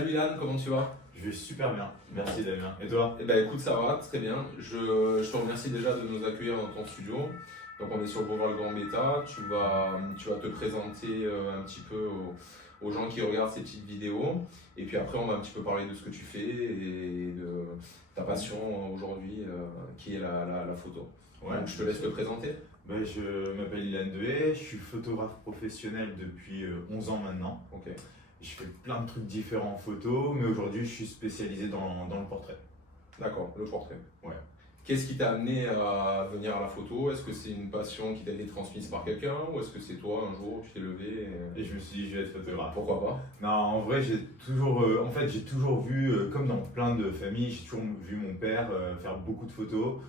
Salut Ilan, comment tu vas? Je vais super bien, merci Damien. Et toi? Eh ben écoute, ça va, très bien. Je te remercie déjà de nous accueillir dans ton studio. Donc on est sur le boulevard Le Grand Bêta. Tu vas te présenter un petit peu aux gens qui regardent ces petites vidéos. Et puis après, on va un petit peu parler de ce que tu fais et de ta passion aujourd'hui qui est la photo. Ouais, Donc je te laisse te présenter. Je m'appelle Ilan Dehé, je suis photographe professionnel depuis 11 ans maintenant. Ok, Je fais plein de trucs différents en photo, mais aujourd'hui je suis spécialisé dans le portrait. d'accord, le portrait. Ouais. Qu'est-ce qui t'a amené à venir à la photo? Est-ce que c'est une passion qui t'a été transmise par quelqu'un ou est-ce que c'est toi un jour tu t'es levé Et je me suis dit je vais être photographe. Pourquoi pas? Non, en vrai j'ai toujours vu, comme dans plein de familles, j'ai toujours vu mon père faire beaucoup de photos.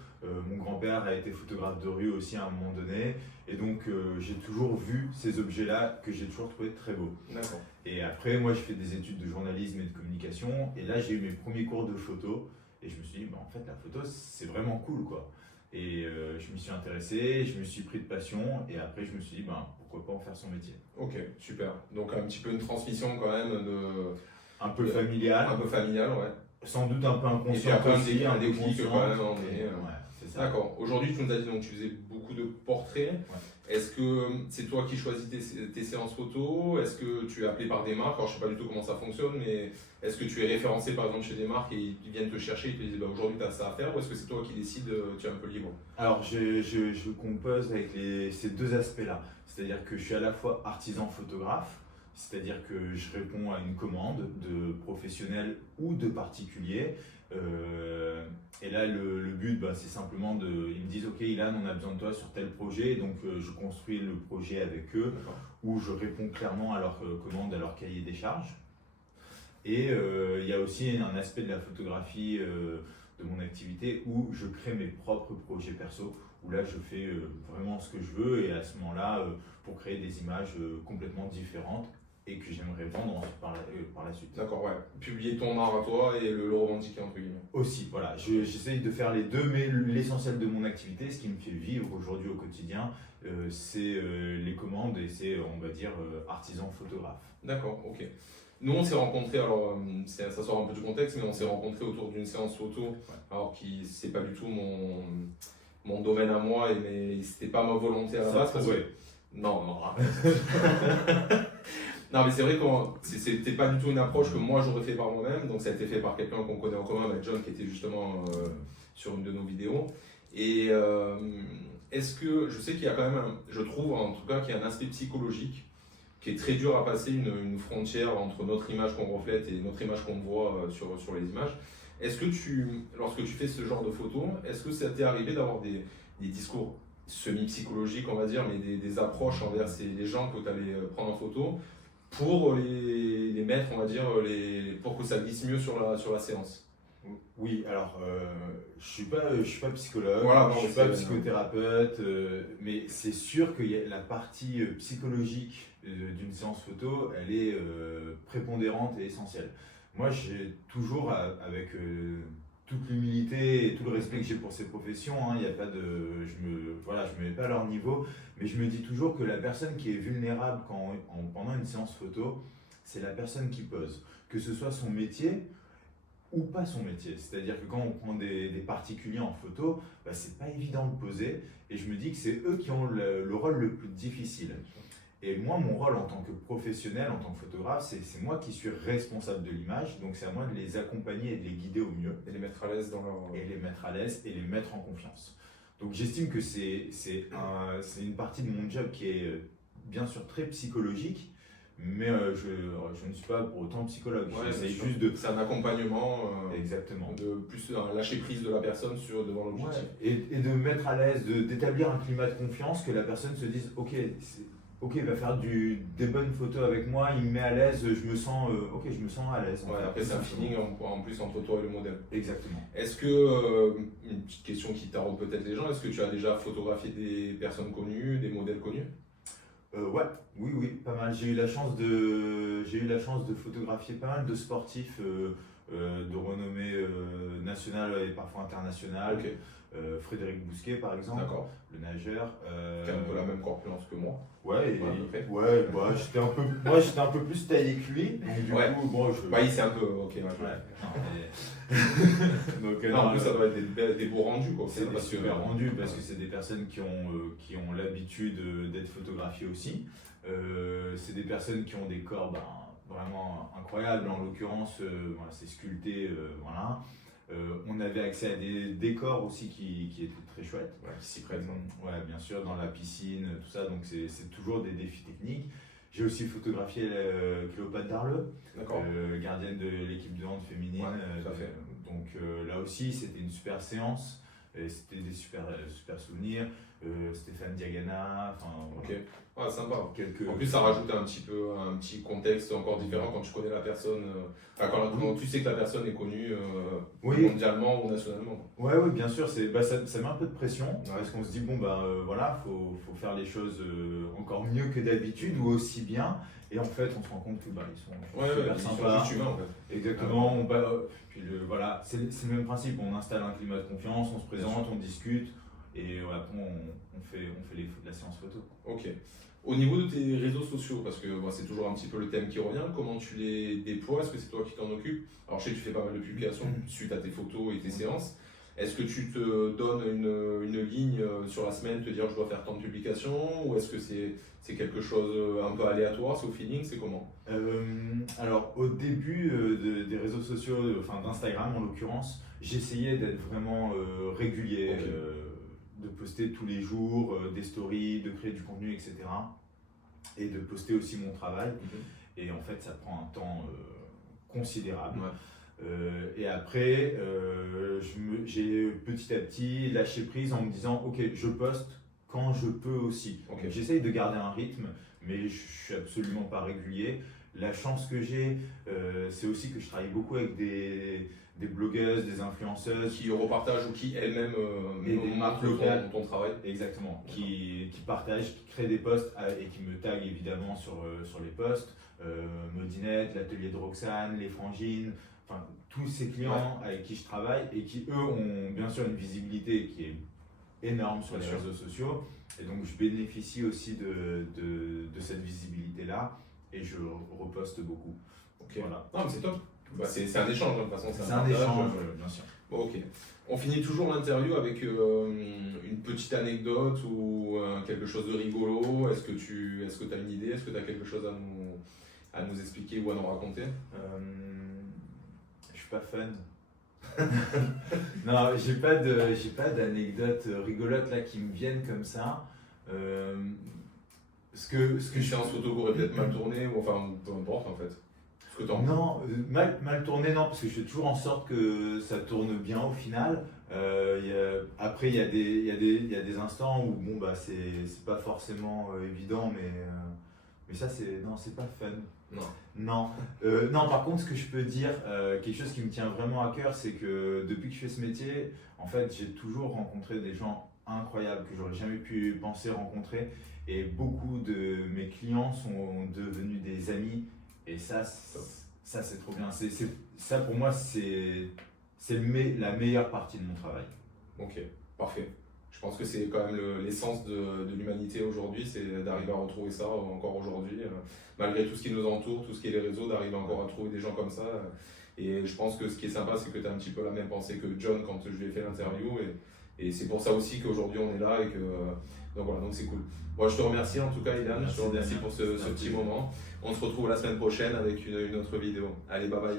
Mon grand-père a été photographe de rue aussi à un moment donné. Et donc j'ai toujours vu ces objets-là que j'ai toujours trouvé très beaux. D'accord. Et après, moi, je fais des études de journalisme et de communication. Et là, j'ai eu mes premiers cours de photo. Et je me suis dit, en fait, la photo, c'est vraiment cool, quoi. Et je m'y suis intéressé, je me suis pris de passion. Et après, je me suis dit, pourquoi pas en faire son métier. Ok, super. Donc un petit peu une transmission quand même Un peu familial, un peu familiale, ouais. sans doute un peu inconscient. Et puis après aussi, un déclic conscient. quand même, on est, Ouais, c'est ça. D'accord. Aujourd'hui, tu nous as dit donc tu faisais beaucoup de portraits. Ouais. Est-ce que c'est toi qui choisis tes séances photo? Est-ce que tu es appelé par des marques? Alors je sais pas du tout comment ça fonctionne, mais est-ce que tu es référencé par exemple chez des marques et ils viennent te chercher, ils te disent aujourd'hui tu as ça à faire, ou est-ce que c'est toi qui décides, tu es un peu libre? Alors, je compose avec ces deux aspects-là. C'est-à-dire que je suis à la fois artisan photographe, c'est-à-dire que je réponds à une commande de professionnels ou de particuliers. Et là, le but, c'est simplement ils me disent, OK, Ilan, on a besoin de toi sur tel projet. Donc, je construis le projet avec eux, D'accord. où je réponds clairement à leur commande, à leur cahier des charges. Et il y a aussi un aspect de la photographie de mon activité où je crée mes propres projets perso, où là je fais vraiment ce que je veux et à ce moment-là pour créer des images complètement différentes et que j'aimerais vendre ensuite par la suite. D'accord, ouais. Publier ton art à toi et le revendiquer entre guillemets. Aussi, voilà, j'essaye de faire les deux, mais l'essentiel de mon activité, ce qui me fait vivre aujourd'hui au quotidien, c'est les commandes et c'est, on va dire, artisan photographe. D'accord, ok. Nous, on s'est rencontrés, alors ça sort un peu du contexte, mais on s'est rencontrés autour d'une séance photo, Ouais. alors qui c'est pas du tout mon domaine à moi, mais c'était pas ma volonté à la base. Parce que... Non, non, arrête. Non, mais c'est vrai que c'était pas du tout une approche que moi j'aurais fait par moi-même, donc ça a été fait par quelqu'un qu'on connaît en commun, avec John, qui était justement sur une de nos vidéos. Et est-ce que, je sais qu'il y a quand même, je trouve en tout cas qu'il y a un aspect psychologique qui est très dur à passer, une frontière entre notre image qu'on reflète et notre image qu'on voit sur les images. Est-ce que lorsque tu fais ce genre de photos, est-ce que ça t'est arrivé d'avoir des discours semi-psychologiques, on va dire, mais des approches envers les gens que tu allais prendre en photo pour les mettre, on va dire, pour que ça glisse mieux sur la séance? Oui, alors je suis pas psychologue, Voilà, non, je suis c'est- pas psychothérapeute, mais c'est sûr que la partie psychologique d'une séance photo, elle est prépondérante et essentielle. Moi, j'ai toujours, avec toute l'humilité et tout le respect que j'ai pour ces professions, il y a pas de, je me mets pas à leur niveau, mais je me dis toujours que la personne qui est vulnérable pendant une séance photo, c'est la personne qui pose, que ce soit son métier ou pas son métier. C'est-à-dire que quand on prend des particuliers en photo, c'est pas évident de poser et je me dis que c'est eux qui ont le rôle le plus difficile. Et moi, mon rôle en tant que professionnel, en tant que photographe, c'est moi qui suis responsable de l'image, donc c'est à moi de les accompagner et de les guider au mieux. Et les mettre à l'aise dans leur... Et les mettre à l'aise et les mettre en confiance. Donc j'estime que c'est une partie de mon job qui est bien sûr très psychologique, mais je ne suis pas pour autant psychologue. Ouais, J'essaie c'est juste de... C'est un accompagnement Exactement. de plus un lâcher prise de la personne devant l'objectif. Ouais. Et de mettre à l'aise, d'établir un climat de confiance, que la personne se dise ok, il va faire des bonnes photos avec moi, il me met à l'aise, je me sens à l'aise. Ouais, après, c'est un feeling en plus entre toi et le modèle. Exactement. Est-ce que, une petite question qui taraude peut-être les gens, est-ce que tu as déjà photographié des personnes connues, des modèles connus? Ouais, oui, pas mal. J'ai eu la chance de photographier pas mal de sportifs de renommée nationale et parfois internationale. Ok, Frédéric Bousquet par exemple, d'accord. le nageur. Qui a un peu la même corpulence que moi. Ouais, Ouais, à peu près. ouais, bah, j'étais un peu plus taillé que lui. Donc du Ouais. coup, bon, Bah, il c'est un peu. Ok, ouais. Ouais, non, donc, Non, en plus, ça doit être des beaux rendus, quoi. c'est des parce que- super rendus parce que c'est des personnes qui ont l'habitude d'être photographiées aussi. C'est des personnes qui ont des corps vraiment incroyables. En l'occurrence, voilà, c'est sculpté. Voilà. On avait accès à des décors aussi qui étaient très chouettes. Ouais, qui s'y prête. hein. Ouais, bien sûr, dans la piscine, tout ça. Donc c'est toujours des défis techniques. J'ai aussi photographié Cléopâtre Darleux, D'accord. gardienne de l'équipe de hand féminine. Ouais, tout à fait. Donc là aussi, c'était une super séance. Et c'était des super souvenirs. Stéphane Diagana, enfin Ok. Ah, sympa. quelques. En plus, ça rajoute un petit contexte encore différent quand tu connais la personne. Quand tu sais que la personne est connue Oui. mondialement ou nationalement. Ouais, bien sûr, ça met un peu de pression parce qu'on se dit, bon, voilà, faut faire les choses encore mieux que d'habitude ou aussi bien. Et en fait, on se rend compte que ils sont super Ils sont sympas. juste humains en fait. Exactement. Puis voilà, c'est le même principe. On installe un climat de confiance, on se présente, on discute et après on fait la séance photo. Ok. Au niveau de tes réseaux sociaux, parce que c'est toujours un petit peu le thème qui revient, comment tu les déploies? Est-ce que c'est toi qui t'en occupes? Alors je sais que tu fais pas mal de publications suite à tes photos et tes séances. Est-ce que tu te donnes une ligne sur la semaine, te dire je dois faire tant de publications? Ou est-ce que c'est quelque chose un peu aléatoire, c'est au feeling, c'est comment? Alors au début des réseaux sociaux, enfin d'Instagram en l'occurrence, j'essayais d'être vraiment régulier, Ok. de poster tous les jours des stories, de créer du contenu, etc. Et de poster aussi mon travail. Et en fait, ça prend un temps considérable. Ouais. Et après, j'ai petit à petit lâché prise en me disant, ok, je poste quand je peux aussi. Ok. Donc, j'essaye de garder un rythme, mais je suis absolument pas régulier. La chance que j'ai, c'est aussi que je travaille beaucoup avec des blogueuses, des influenceuses. Qui repartagent ou qui elles-mêmes Et des marques locales. ton travail. Exactement, qui partagent, qui créent des posts et qui me taguent évidemment sur les posts. Modinette, l'atelier de Roxane, les Frangines, enfin tous ces clients avec qui je travaille et qui eux ont bien sûr une visibilité qui est énorme sur Bien les sûr. réseaux sociaux. Et donc je bénéficie aussi de cette visibilité-là et je reposte beaucoup. Ok. Voilà. Non, mais c'est top. C'est un échange, de toute façon. C'est un partage. échange, bien sûr. Bon, ok. On finit toujours l'interview avec une petite anecdote ou quelque chose de rigolo. Est-ce que tu as une idée? Est-ce que tu as quelque chose à nous expliquer ou à nous raconter? Je suis pas fun. Non, j'ai pas d'anecdotes rigolotes là qui me viennent comme ça. Ce que Une séance photo qui aurait peut-être mal tourné ou enfin peu importe en fait. Ce que t'en- Non, mal tourné, non, parce que je fais toujours en sorte que ça tourne bien au final. Après, il y a des instants où bon, c'est pas forcément évident, mais ça, c'est pas fun. Non. Non. Non, par contre, ce que je peux dire, quelque chose qui me tient vraiment à cœur, c'est que depuis que je fais ce métier, en fait, j'ai toujours rencontré des gens incroyables que j'aurais jamais pu penser rencontrer. Et beaucoup de mes clients sont devenus des amis. Et ça c'est trop bien. Ça, pour moi, c'est la meilleure partie de mon travail. Ok, parfait. Je pense que c'est quand même l'essence de l'humanité aujourd'hui, c'est d'arriver à retrouver ça encore aujourd'hui, malgré tout ce qui nous entoure, tout ce qui est les réseaux, d'arriver encore à trouver des gens comme ça. Et je pense que ce qui est sympa, c'est que tu as un petit peu la même pensée que John quand je lui ai fait l'interview. Et c'est pour ça aussi qu'aujourd'hui on est là et que. Donc voilà, donc c'est cool. Moi je te remercie en tout cas, Ilan, je te remercie pour ce petit moment. On se retrouve la semaine prochaine avec une autre vidéo. Allez, bye bye.